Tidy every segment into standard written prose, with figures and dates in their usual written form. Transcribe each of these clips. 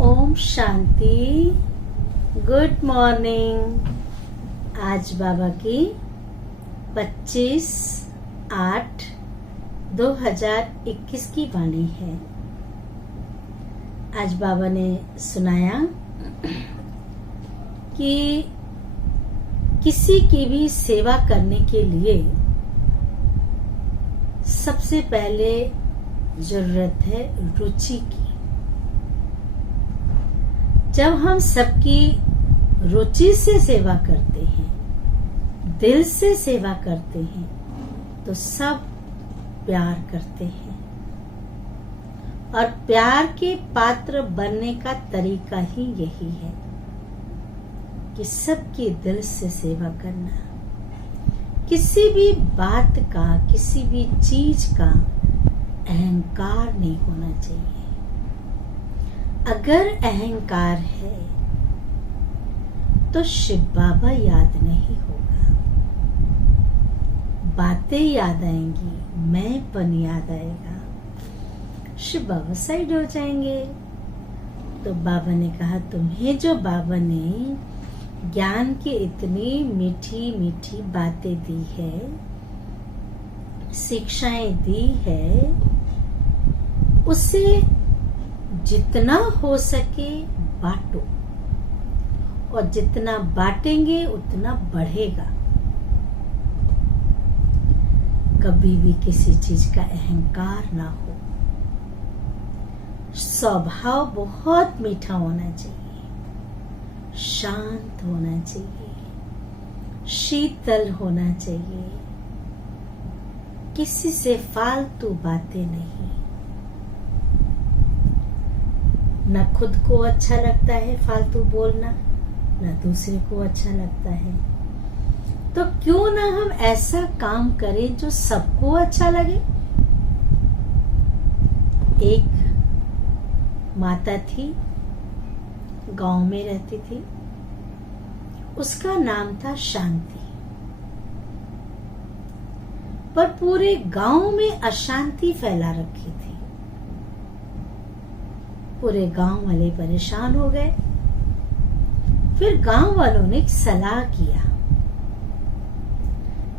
Om Shanti. Good morning. आज बाबा की 25/8/2021 की वाणी है। आज बाबा ने सुनाया कि किसी की भी सेवा करने के लिए सबसे पहले जरूरत है रुचि की। जब हम सबकी रुचि से सेवा करते हैं, दिल से सेवा करते हैं, तो सब प्यार करते हैं। और प्यार के पात्र बनने का तरीका ही यही है कि सबकी दिल से सेवा करना। किसी भी बात का, किसी भी चीज का अहंकार नहीं होना चाहिए। अगर अहंकार है तो शिव बाबा याद नहीं होगा, बातें याद आएंगी, मैंपन याद आएगा, शिव बाबा साइड हो जाएंगे। तो बाबा ने कहा, तुम्हें जो बाबा ने ज्ञान की इतनी मीठी मीठी बातें दी है, शिक्षाएं दी है, उसे जितना हो सके बांटो, और जितना बांटेंगे उतना बढ़ेगा। कभी भी किसी चीज का अहंकार ना हो। स्वभाव बहुत मीठा होना चाहिए, शांत होना चाहिए, शीतल होना चाहिए, किसी से फालतू बातें नहीं। न खुद को अच्छा लगता है फालतू बोलना, न दूसरे को अच्छा लगता है। तो क्यों ना हम ऐसा काम करें जो सबको अच्छा लगे। एक माता थी, गांव में रहती थी, उसका नाम था शांति। पर पूरे गांव में अशांति फैला रखी थी। पूरे गांव वाले परेशान हो गए। फिर गांव वालों ने एक सलाह किया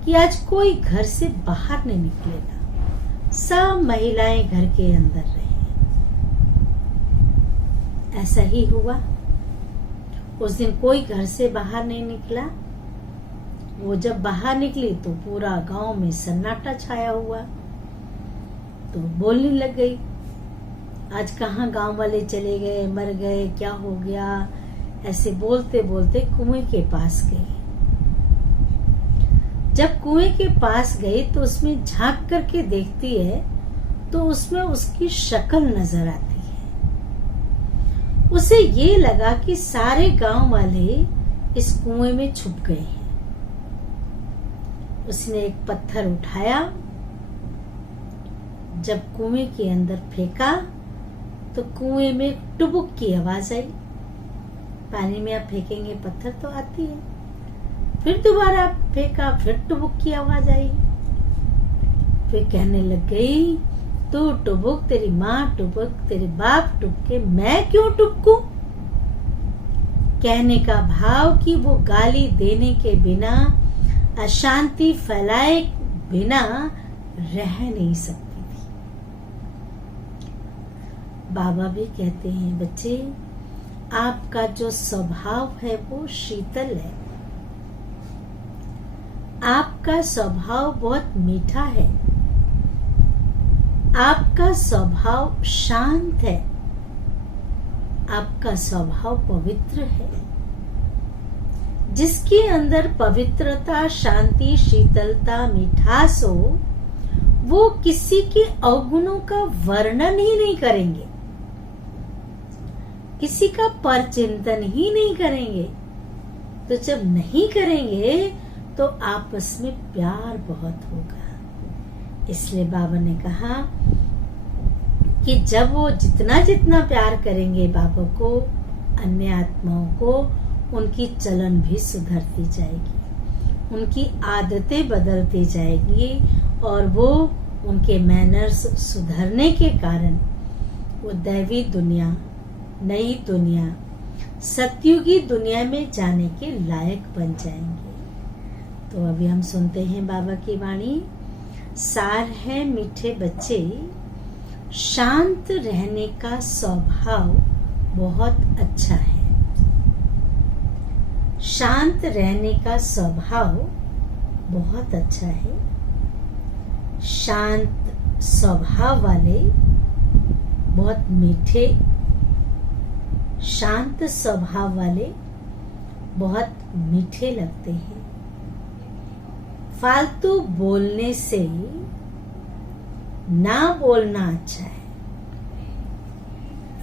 कि आज कोई घर से बाहर नहीं निकलेगा, सब महिलाएं घर के अंदर रहें। ऐसा ही हुआ। उस दिन कोई घर से बाहर नहीं निकला। वो जब बाहर निकली तो पूरा गांव में सन्नाटा छाया हुआ। तो बोलने लग गई, आज कहाँ गांव वाले चले गए, मर गए, क्या हो गया। ऐसे बोलते बोलते कुएं के पास गई। जब कुएं के पास गई तो उसमें झांक करके देखती है तो उसमें उसकी शक्ल नजर आती है। उसे ये लगा कि सारे गांव वाले इस कुएं में छुप गए हैं। उसने एक पत्थर उठाया, जब कुएं के अंदर फेंका तो कुएं में टुबुक की आवाज आई। पानी में आप फेंकेंगे पत्थर तो आती है। फिर दोबारा फेंका, फिर टुबुक की आवाज आई। फिर कहने लग गई, तू टुबुक, तेरी माँ टुबुक, तेरे बाप टुबके, मैं क्यों टुबकू। कहने का भाव कि वो गाली देने के बिना, अशांति फैलाए बिना रह नहीं सकती। बाबा भी कहते हैं, बच्चे आपका जो स्वभाव है वो शीतल है, आपका स्वभाव बहुत मीठा है, आपका स्वभाव शांत है, आपका स्वभाव पवित्र है। जिसके अंदर पवित्रता, शांति, शीतलता, मिठास हो, वो किसी के अवगुणों का वर्णन ही नहीं करेंगे, किसी का परचिंतन ही नहीं करेंगे। तो जब नहीं करेंगे तो आपस में प्यार बहुत होगा। इसलिए बाबा ने कहा कि जब वो जितना जितना प्यार करेंगे बाबा को, अन्य आत्माओं को, उनकी चलन भी सुधरती जाएगी, उनकी आदतें बदलती जाएगी, और वो उनके मैनर्स सुधरने के कारण वो दैवी दुनिया नई दुनिया, सतयुगी दुनिया में जाने के लायक बन जाएंगे। तो अभी हम सुनते हैं बाबा की वाणी। सार है मीठे बच्चे, शांत रहने का स्वभाव बहुत अच्छा है। शांत रहने का स्वभाव बहुत अच्छा है। शांत स्वभाव वाले बहुत मीठे, शांत स्वभाव वाले बहुत मीठे लगते हैं। फालतू बोलने से ना बोलना अच्छा है।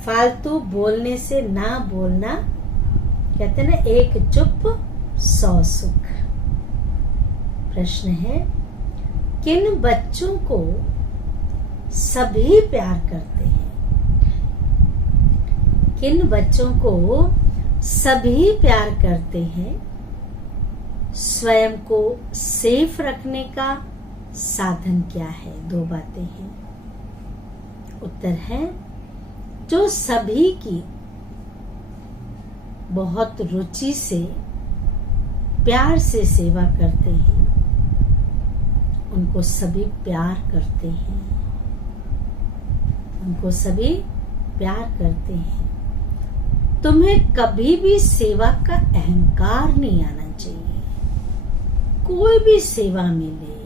फालतू बोलने से ना बोलना, कहते हैं ना, एक चुप 100 सुख। प्रश्न है, किन बच्चों को सभी प्यार करते हैं? किन बच्चों को सभी प्यार करते हैं? स्वयं को सेफ रखने का साधन क्या है? 2 बातें हैं। उत्तर है, जो सभी की बहुत रुचि से, प्यार से सेवा करते हैं, उनको सभी प्यार करते हैं। उनको सभी प्यार करते हैं। तुम्हें कभी भी सेवा का अहंकार नहीं आना चाहिए। कोई भी सेवा मिले,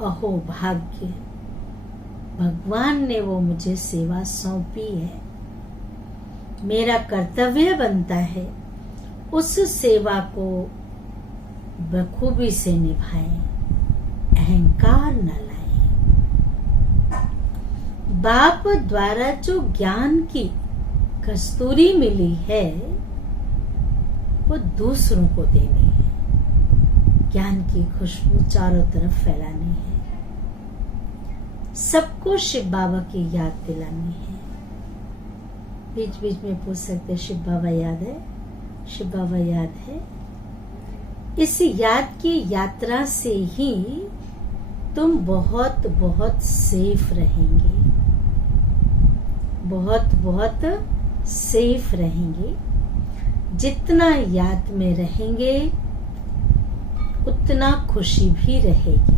अहो भाग्य, भगवान ने वो मुझे सेवा सौंपी है, मेरा कर्तव्य बनता है उस सेवा को बखूबी से निभाएं, अहंकार न लाएं। बाप द्वारा जो ज्ञान की कस्तूरी मिली है वो दूसरों को देनी है। ज्ञान की खुशबू चारों तरफ फैलानी है। सबको शिव बाबा की याद दिलानी है। बीच बीच में पूछ सकते, शिव बाबा याद है? शिव बाबा याद है। इस याद की यात्रा से ही तुम बहुत बहुत सेफ रहेंगे। बहुत बहुत सेफ रहेंगे। जितना याद में रहेंगे उतना खुशी भी रहेगी।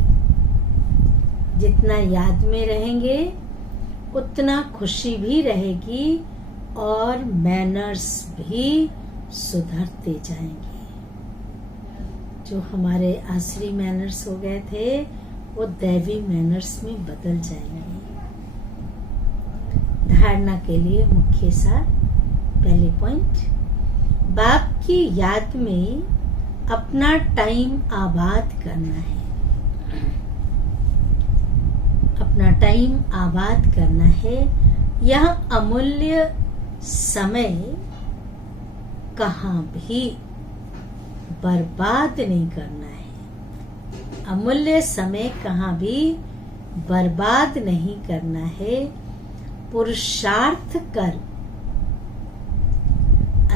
जितना याद में रहेंगे उतना खुशी भी रहेगी और मैनर्स भी सुधरते जाएंगे। जो हमारे आसरी मैनर्स हो गए थे वो दैवी मैनर्स में बदल जाएंगे। धारणा के लिए मुख्य सार, पहले पॉइंट, बाप की याद में अपना टाइम आबाद करना है। अपना टाइम आबाद करना है। यह अमूल्य समय कहाँ भी बर्बाद नहीं करना है। अमूल्य समय कहाँ भी बर्बाद नहीं करना है। पुरुषार्थ कर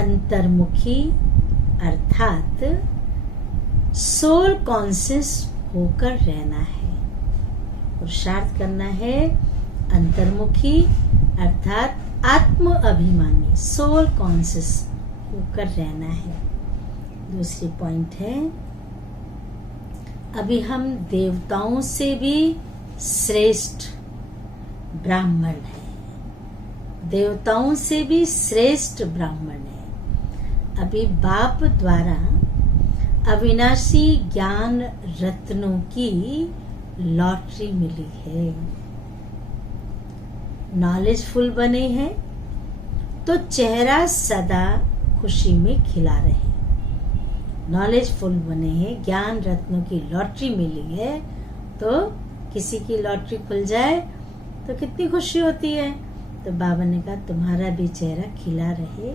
अंतर्मुखी अर्थात सोल कॉन्शियस होकर रहना है। पुरुषार्थ करना है अंतर्मुखी अर्थात आत्म अभिमानी, सोल कॉन्शियस होकर रहना है। दूसरी पॉइंट है, अभी हम देवताओं से भी श्रेष्ठ ब्राह्मण हैं। देवताओं से भी श्रेष्ठ ब्राह्मण है। अभी बाप द्वारा अविनाशी ज्ञान रत्नों की लॉटरी मिली है। नॉलेजफुल बने हैं तो चेहरा सदा खुशी में खिला रहे। नॉलेजफुल बने हैं, ज्ञान रत्नों की लॉटरी मिली है, तो किसी की लॉटरी खुल जाए तो कितनी खुशी होती है। तो बाबा ने कहा तुम्हारा भी चेहरा खिला रहे,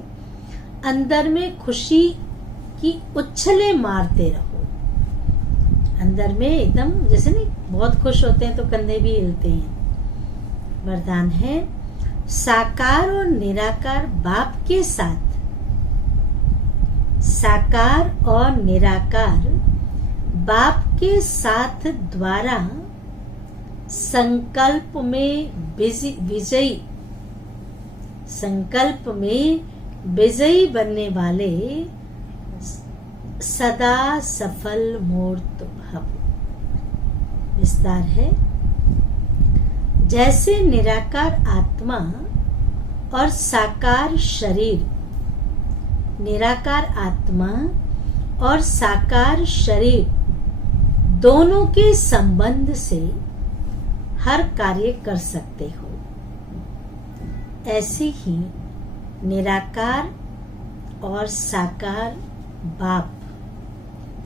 अंदर में खुशी की उछले मारते रहो। अंदर में एकदम जैसे नहीं बहुत खुश होते हैं तो कंधे भी हिलते हैं। वरदान है, साकार और निराकार बाप के साथ, साकार और निराकार बाप के साथ द्वारा संकल्प में विजयी संकल्प में विजयी बनने वाले सदा सफल मूर्त भव। विस्तार है। जैसे निराकार आत्मा और साकार शरीर, निराकार आत्मा और साकार शरीर दोनों के संबंध से हर कार्य कर सकते हो, ऐसे ही निराकार और साकार बाप,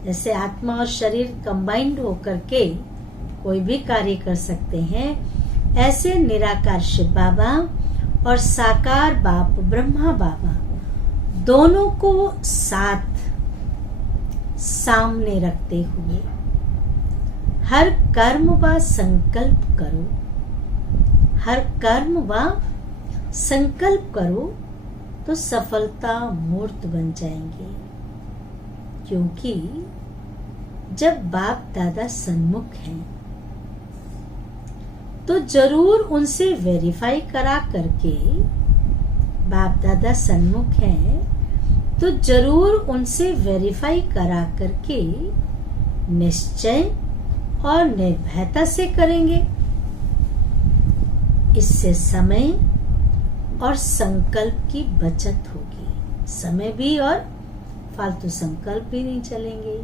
जैसे आत्मा और शरीर कंबाइंड होकर के कोई भी कार्य कर सकते हैं, ऐसे निराकार शिव बाबा और साकार बाप ब्रह्मा बाबा दोनों को साथ सामने रखते हुए हर कर्म व संकल्प करो, हर कर्म व संकल्प करो तो सफलता मूर्त बन जाएंगे। क्योंकि जब बाप दादा सन्मुख हैं तो जरूर उनसे वेरीफाई करा करके, बाप दादा सन्मुख हैं तो जरूर उनसे वेरीफाई करा करके निश्चय और निर्भयता से करेंगे। इससे समय और संकल्प की बचत होगी, समय भी और फालतू संकल्प भी नहीं चलेंगे,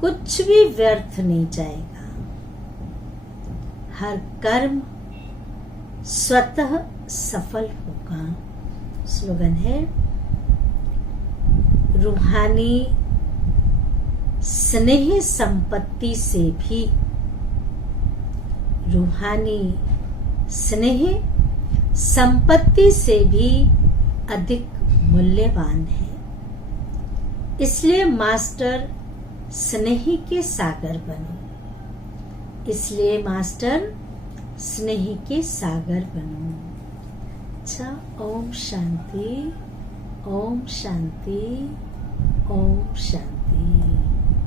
कुछ भी व्यर्थ नहीं जाएगा। हर कर्म स्वतः सफल होगा। स्लोगन है, रूहानी स्नेह संपत्ति से भी, रूहानी स्नेह संपत्ति से भी अधिक मूल्यवान है। इसलिए मास्टर स्नेह के सागर बनो, इसलिए मास्टर स्नेह के सागर बनो। अच्छा, ओम शांति, ओम शांति, ओम शांति।